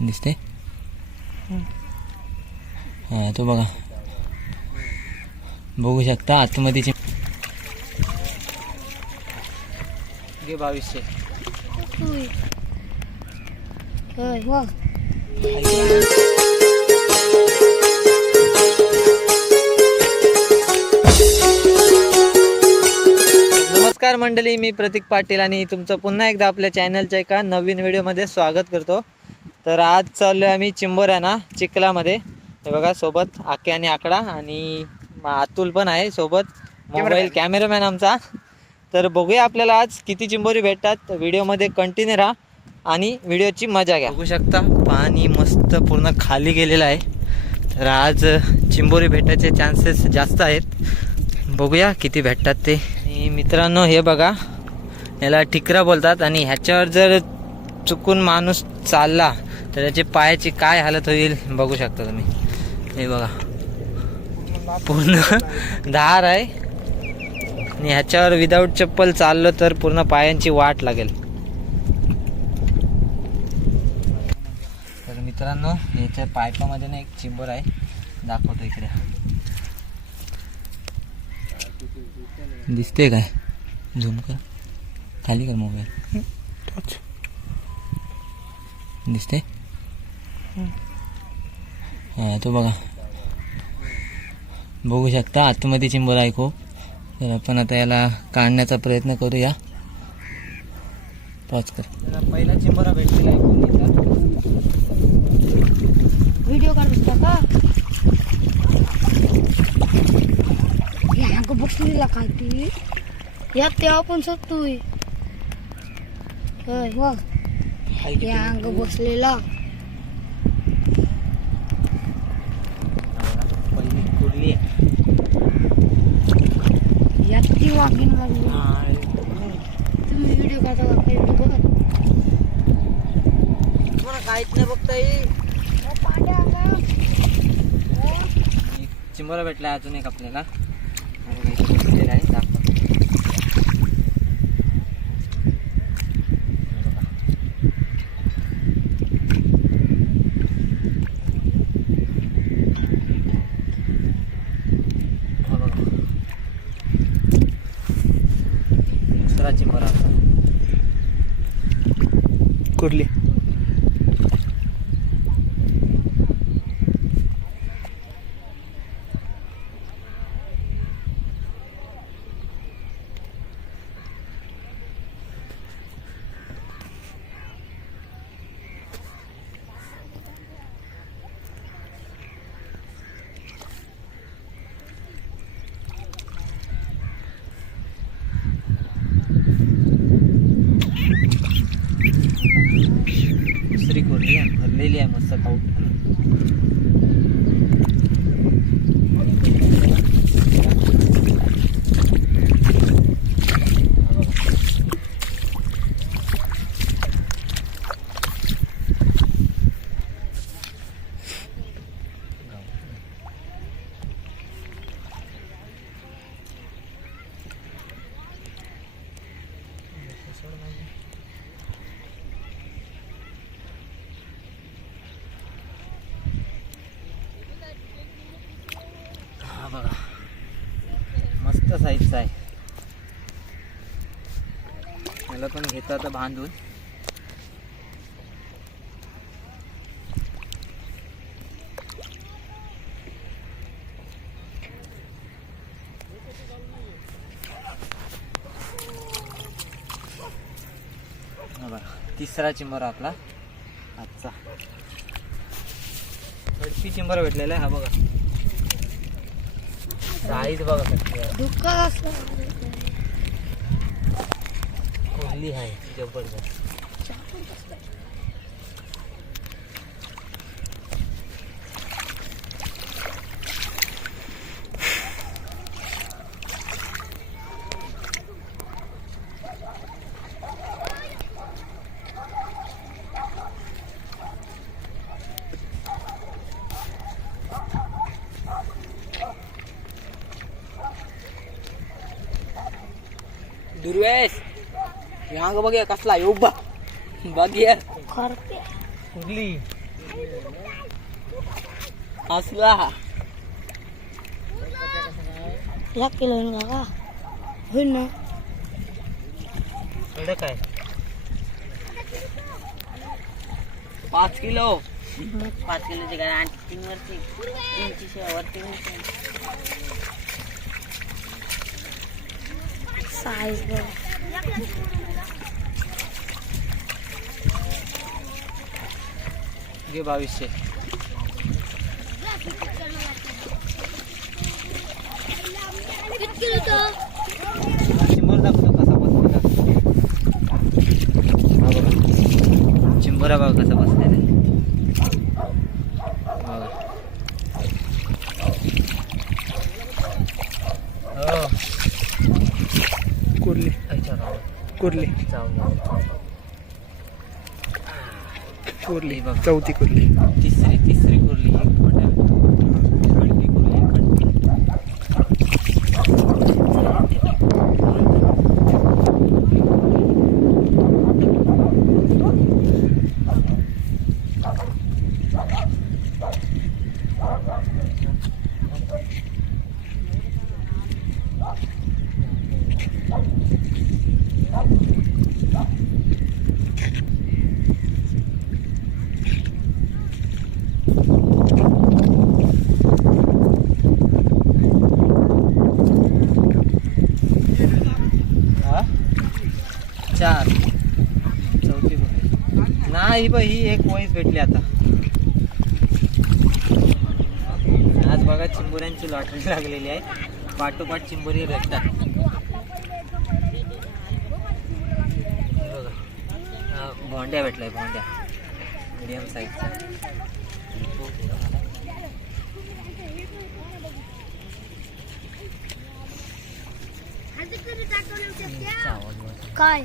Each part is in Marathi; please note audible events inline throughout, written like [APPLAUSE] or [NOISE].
दिसते हा तो बघा बघू शकता घे बावीसशे नमस्कार मंडळी मी प्रतीक पाटील आणि तुमचं पुन्हा एकदा आपल्या चॅनलच्या एका नवीन व्हिडिओमध्ये स्वागत करतो. तर आज चाललो आहे आम्ही चिंबोऱ्याना चिखलामध्ये. हे बघा सोबत आके आणि आकडा आणि अतुल पण आहे सोबत. मोबाईल कॅमेरामॅन आमचा. तर बघूया आपल्याला आज किती चिंबोरी भेटतात. व्हिडिओमध्ये कंटिन्यू राहा आणि व्हिडिओची मजा घ्या. बघू शकता पाणी मस्त पूर्ण खाली गेलेलं आहे. तर आज चिंबोरी भेटायचे चान्सेस जास्त आहेत. बघूया किती भेटतात ते. आणि मित्रांनो हे बघा याला ठिकरा बोलतात आणि ह्याच्यावर जर चुकून माणूस चालला तर त्याची पायाची काय हालत होईल बघू शकता तुम्ही. हे बघा. पूर्ण [LAUGHS] धार आहे. आणि ह्याच्यावर विदाऊट चप्पल चाललो तर पूर्ण पायांची वाट लागेल. तर मित्रांनो याच्या पायपामध्ये ना एक चिंबर आहे. दाखवतो इकडे. दिसते काय? झूम कर खाली कर मोबाईल. दिसते हा तो बघा. बघू शकता आतमध्ये चिंबर आहे खूप. तर आपण आता याला काढण्याचा प्रयत्न करूया. पॉज कर. पहिला चिंबरा भेटलेला आहे व्हिडिओ काढत होता का ह्या बसलेला काय ती. यात तेव्हा पण सत्तोय होय वा या अंग बसलेला पहिली कुर्ली आहे यात ती वाघीण लागली तुम्ही व्हिडिओ काढता का तुम्हाला काहीच नाही बघता येईल पांड्या आला चिंबोरा भेटला अजून एक आपल्याला आणि आहे दाखवा हा बघा. दुसरा चिंबोरा आपला कुर्ली. दुसरी कोणी आहे भरलेली आहे मस्त खाऊ हा बघा मस्त साईजचा आहे. मला पण घेतो आता बांधून. तिसरा चिंबर आपला. आजचा. हडपी चिंबर भेटलेला आहे हा बघा. साईज बघा कोहली आहे. जबरदस्त. दुर्वेश यांग बघ कसला उभा. बघ. करते कुठली असला एक किलो का होईल ना एवढं काय पाच किलो. पाच किलोची गाय आणि तीन वरती. तीनची शेव साईज बघ घे बावीसशे चिंबर दाखवतो कसा बसलेला हा बघा. चिंबोरा बघा कसा बसलेला आहे. बघा. हो कुर्ली अच्छा राव. कुर्ली. कुर्ली. चौथी कुर्ली तिसरी तिसरी कुर्ली खंडी हा? चार चौथी बा ही एक वयस भेटली आता. आज बघा चिंबोऱ्यांची लॉटरी लागलेली आहे. पाठोपाठ चिंबोरी भेटतात. हे हा, भोंड्या भेटलाय भोंड्या मिडियम साईजचा काय?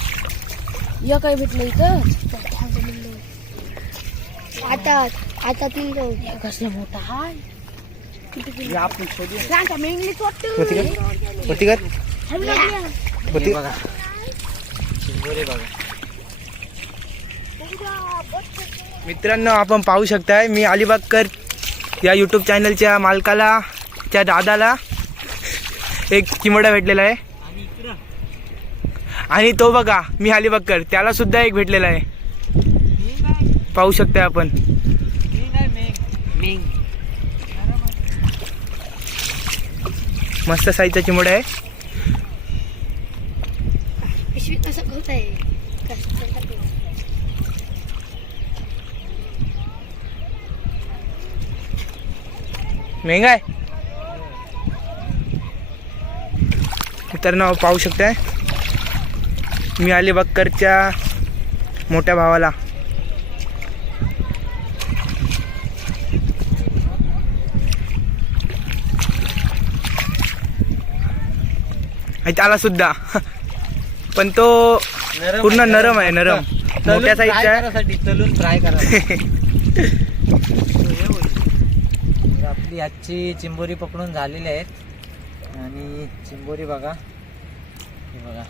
या काय भेटलं इथं? आता आता तीन कसला मोठा हाय? आपण इंग्लिश वाटतं बघा. बघा. मित्रांनो आपण पाहू शकताय मी अलिबागकर या यूट्यूब चॅनलच्या मालकाला त्या दादाला एक चिमोडा भेटलेला आहे. आणि तो बघा मी अलिबागकर त्याला सुद्धा एक भेटलेला आहे. पाहू शकताय आपण. मस्त साईजचा चिमोडा आहे. पिशवी कसं होत आहे मेंगा आहे. मित्रांनो पाहू शकताय. मी अलिबागकरच्या मोठ्या भावाला. त्याला सुद्धा. पण तो पूर्ण नरम आहे नरम. मोठ्या fry साईजचा आहे करायसाठी तलून फ्राय करा [LAUGHS] आपली आजची चिंबोरी पकडून झालेली आहेत. आणि चिंबोरी बघा. हे बघा.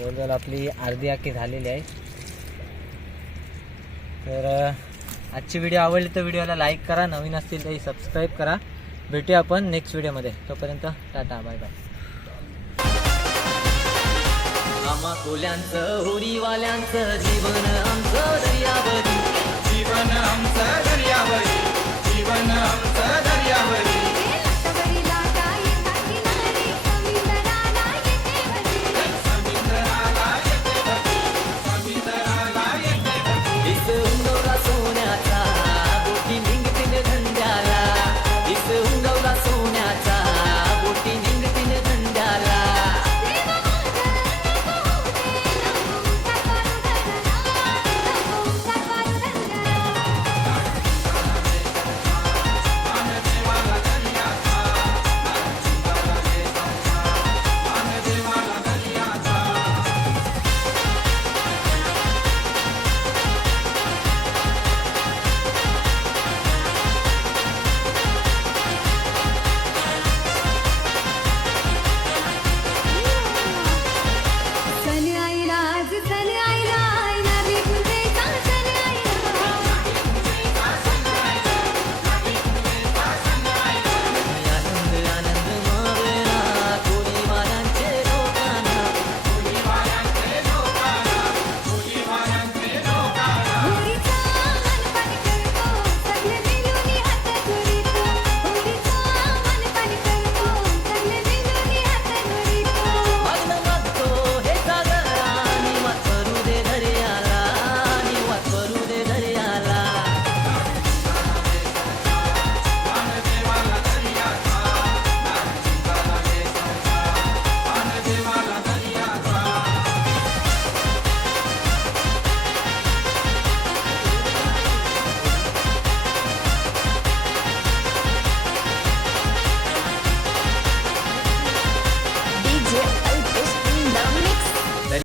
जवळजवळ आपली अर्धी आखी झालेली आहे. तर आजची व्हिडिओ आवडली तर व्हिडिओला लाईक करा नवीन असतील तरी सबस्क्राईब करा. भेटूया आपण नेक्स्ट व्हिडिओमध्ये तोपर्यंत टाटा बाय बाय आम्हा कोल्यांचं होरीवाल्यांचं जीवन आमचं जीवन आमचं दर्यावरी. जीवन आमचं दर्यावरी.